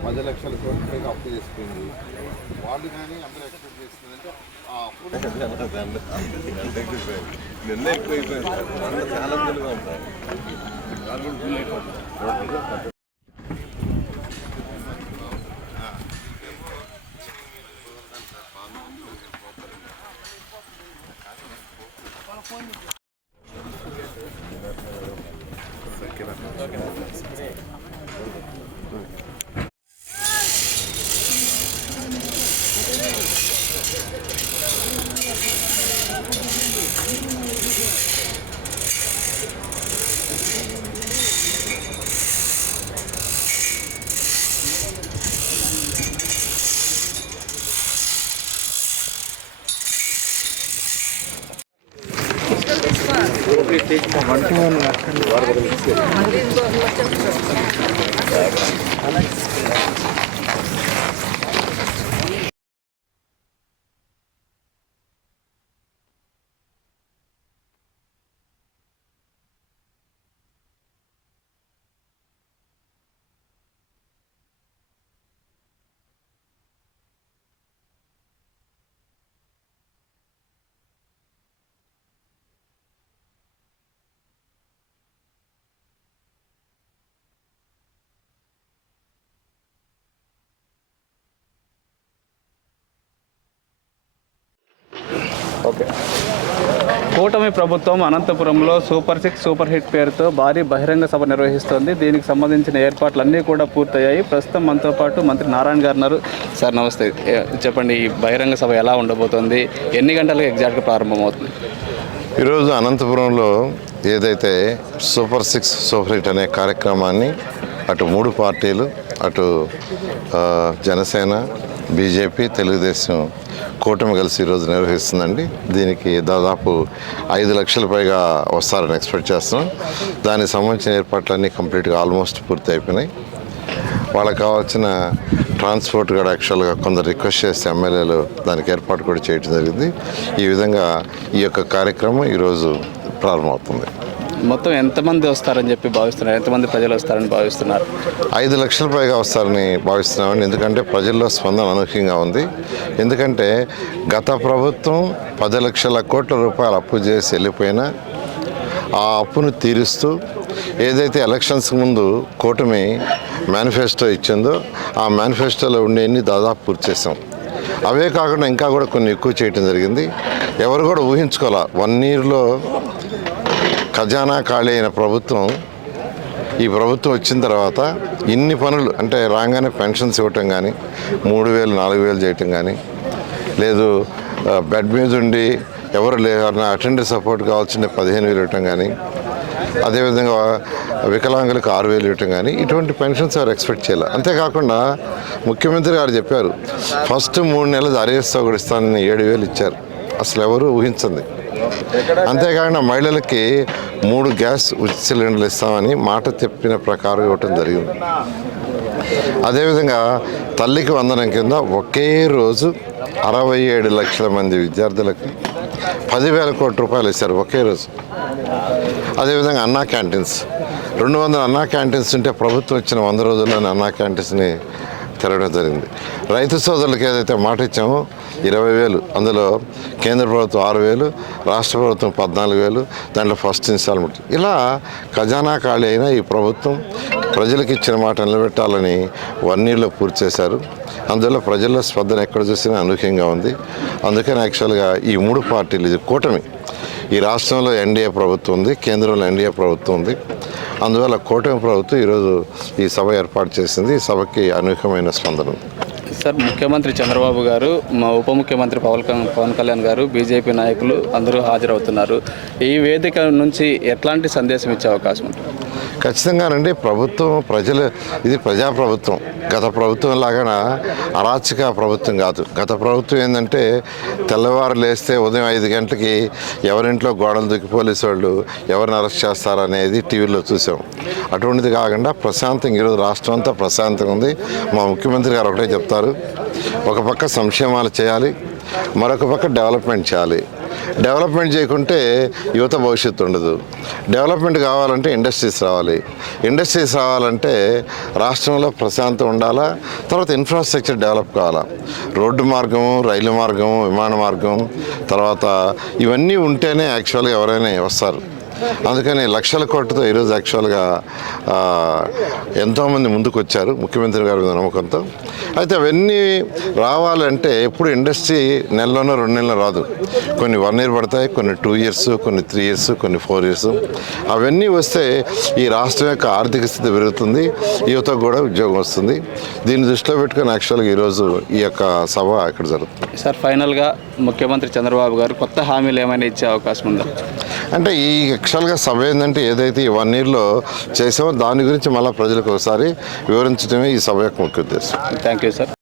పది లక్షల కోట్ల పైగా అప్పు వాళ్ళు కానీ అందరూ ఎక్స్పెక్ట్ చేస్తుందంటే ఆ అప్పు నిన్న ఎక్కువైపోయింది. మొన్న చాలా తెలుగు ఉంటాయి. Fala com ele. అలాగే ఓకే. కూటమి ప్రభుత్వం అనంతపురంలో సూపర్ సిక్స్ సూపర్ హిట్ పేరుతో భారీ బహిరంగ సభ నిర్వహిస్తోంది. దీనికి సంబంధించిన ఏర్పాట్లన్నీ కూడా పూర్తయ్యాయి. ప్రస్తుతం మనతో పాటు మంత్రి నారాయణ గారు ఉన్నారు. సార్ నమస్తే. చెప్పండి ఈ బహిరంగ సభ ఎలా ఉండబోతోంది? ఎన్ని గంటలకు ఎగ్జాక్ట్గా ప్రారంభమవుతుంది? ఈరోజు అనంతపురంలో ఏదైతే సూపర్ సిక్స్ సూపర్ హిట్ అనే కార్యక్రమాన్ని అటు మూడు పార్టీలు అటు జనసేన బీజేపీ తెలుగుదేశం కూటమి కలిసి ఈరోజు నిర్వహిస్తుందండి. దీనికి దాదాపు ఐదు లక్షల పైగా వస్తారని ఎక్స్పెక్ట్ చేస్తున్నాం. దానికి సంబంధించిన ఏర్పాట్లన్నీ కంప్లీట్గా ఆల్మోస్ట్ పూర్తి అయిపోయినాయి. వాళ్ళకి కావాల్సిన ట్రాన్స్పోర్ట్ కూడా యాక్చువల్గా కొందరు రిక్వెస్ట్ చేస్తే ఎమ్మెల్యేలు దానికి ఏర్పాటు కూడా చేయడం జరిగింది. ఈ విధంగా ఈ యొక్క కార్యక్రమం ఈరోజు ప్రారంభమవుతుంది. మొత్తం ఎంతమంది వస్తారని చెప్పి భావిస్తున్నారు? ఎంతమంది ప్రజలు వస్తారని భావిస్తున్నారు? ఐదు లక్షల పైగా వస్తారని భావిస్తున్నామండి. ఎందుకంటే ప్రజల్లో స్పందన అనూహ్యంగా ఉంది. ఎందుకంటే గత ప్రభుత్వం పది లక్షల కోట్ల రూపాయలు అప్పు చేసి వెళ్ళిపోయినా ఆ అప్పును తీరుస్తూ ఏదైతే ఎలక్షన్స్ ముందు కూటమి మేనిఫెస్టో ఇచ్చిందో ఆ మేనిఫెస్టోలో ఉండేవన్నీ దాదాపు పూర్తి చేసాం అవే కాకుండా ఇంకా కూడా కొన్ని ఎక్కువ చేయటం జరిగింది. ఎవరు కూడా ఊహించుకోవాలా? వన్ ఇయర్లో ఖజానా ఖాళీ అయిన ప్రభుత్వం ఈ ప్రభుత్వం వచ్చిన తర్వాత ఇన్ని పనులు అంటే రాగానే పెన్షన్స్ ఇవ్వటం కానీ మూడు వేలు నాలుగు వేలు చేయటం కానీ లేదు బెడ్ మీద ఉండి ఎవరు లేవన్నా అటెండెన్స్ సపోర్ట్ కావాల్సిన పదిహేను వేలు ఇవ్వటం కానీ అదేవిధంగా వికలాంగులకు ఆరు వేలు ఇవ్వటం కానీ ఇటువంటి పెన్షన్స్ ఎవరు ఎక్స్పెక్ట్ చేయాలి. అంతేకాకుండా ముఖ్యమంత్రి గారు చెప్పారు ఫస్ట్ మూడు నెలలు అరేస్తో కూడా ఇస్తానని ఏడు వేలు ఇచ్చారు. అసలు ఎవరు ఊహించింది. అంతేకాకుండా మహిళలకి మూడు గ్యాస్ ఉచిత సిలిండర్లు ఇస్తామని మాట చెప్పిన ప్రకారం ఇవ్వటం జరిగింది. అదేవిధంగా తల్లికి వందనం కింద ఒకే రోజు అరవై ఏడు లక్షల మంది విద్యార్థులకు పదివేల కోట్ల రూపాయలు ఇస్తారు ఒకే రోజు. అదేవిధంగా అన్నా క్యాంటీన్స్. రెండు వందల అన్నా క్యాంటీన్స్ ఉంటే ప్రభుత్వం ఇచ్చిన వంద రోజుల్లోనే అన్నా క్యాంటీన్స్ని తెరవడం జరిగింది. రైతు సోదరులకు ఏదైతే మాట ఇచ్చామో ఇరవై వేలు అందులో కేంద్ర ప్రభుత్వం ఆరు వేలు రాష్ట్ర ప్రభుత్వం పద్నాలుగు వేలు దాంట్లో ఫస్ట్ ఇన్స్టాల్మెంట్. ఇలా ఖజానా ఖాళీ అయిన ఈ ప్రభుత్వం ప్రజలకు ఇచ్చిన మాట నిలబెట్టాలని వన్ ఇయర్లో పూర్తి చేశారు. అందువల్ల ప్రజల్లో స్పందన ఎక్కడ చూసినా అనూహ్యంగా ఉంది. అందుకని యాక్చువల్గా ఈ మూడు పార్టీలు ఇది కూటమి. ఈ రాష్ట్రంలో ఎన్డీఏ ప్రభుత్వం ఉంది కేంద్రంలో ఎన్డీఏ ప్రభుత్వం ఉంది. అందువల్ల కూటమి ప్రభుత్వం ఈరోజు ఈ సభ ఏర్పాటు చేసింది. ఈ సభకి అనూహ్యమైన స్పందన సార్ ముఖ్యమంత్రి చంద్రబాబు గారు మా ఉప ముఖ్యమంత్రి పవన్ పవన్ కళ్యాణ్ గారు బీజేపీ నాయకులు అందరూ హాజరవుతున్నారు. ఈ వేదిక నుంచి ఎట్లాంటి సందేశం ఇచ్చే అవకాశం ఉంటుంది? ఖచ్చితంగానండి. ప్రభుత్వం ప్రజలు ఇది ప్రజాప్రభుత్వం. గత ప్రభుత్వం లాగా అరాచక ప్రభుత్వం కాదు. గత ప్రభుత్వం ఏంటంటే తెల్లవారు లేస్తే ఉదయం ఐదు గంటలకి ఎవరింట్లో గోడలు దూకి పోలీసు వాళ్ళు ఎవరిని అరెస్ట్ చేస్తారనేది టీవీలో చూసాం. అటువంటిది కాకుండా ప్రశాంతంగా ఈరోజు రాష్ట్రం అంతా ప్రశాంతంగా ఉంది. మా ముఖ్యమంత్రి గారు ఒకటే చెప్తారు. ఒక పక్క సంక్షేమాలు చేయాలి మరొక పక్క డెవలప్మెంట్ చేయాలి. డెవలప్మెంట్ చేయకుంటే యువత భవిష్యత్తు ఉండదు. డెవలప్మెంట్ కావాలంటే ఇండస్ట్రీస్ రావాలి. ఇండస్ట్రీస్ రావాలంటే రాష్ట్రంలో ప్రశాంతం ఉండాలా? తర్వాత ఇన్ఫ్రాస్ట్రక్చర్ డెవలప్ కావాలా? రోడ్డు మార్గము రైలు మార్గము విమాన మార్గం తర్వాత ఇవన్నీ ఉంటేనే యాక్చువల్గా ఎవరైనా వస్తారు. అందుకని లక్షల కోట్లతో ఈరోజు యాక్చువల్గా ఎంతోమంది ముందుకు వచ్చారు ముఖ్యమంత్రి గారి మీద నమ్మకంతో. అయితే అవన్నీ రావాలంటే ఎప్పుడు ఇండస్ట్రీ నెలలోనో రెండు నెలలు రాదు. కొన్ని వన్ ఇయర్ పడతాయి కొన్ని టూ ఇయర్స్ కొన్ని త్రీ ఇయర్స్ కొన్ని ఫోర్ ఇయర్స్. అవన్నీ వస్తే ఈ రాష్ట్రం యొక్క ఆర్థిక స్థితి పెరుగుతుంది యువత కూడా ఉద్యోగం వస్తుంది. దీన్ని దృష్టిలో పెట్టుకొని యాక్చువల్గా ఈరోజు ఈ యొక్క సభ ఇక్కడ జరుగుతుంది. సార్ ఫైనల్గా ముఖ్యమంత్రి చంద్రబాబు గారు కొత్త హామీలు ఏమైనా ఇచ్చే అవకాశం ఉందా? అంటే ఈ యాక్చువల్గా సభ ఏంటంటే ఏదైతే ఈ వన్ ఇయర్లో చేసామో దాని గురించి మళ్ళీ ప్రజలకు ఒకసారి వివరించడమే ఈ సభ యొక్క ముఖ్య ఉద్దేశం. Thank you sir.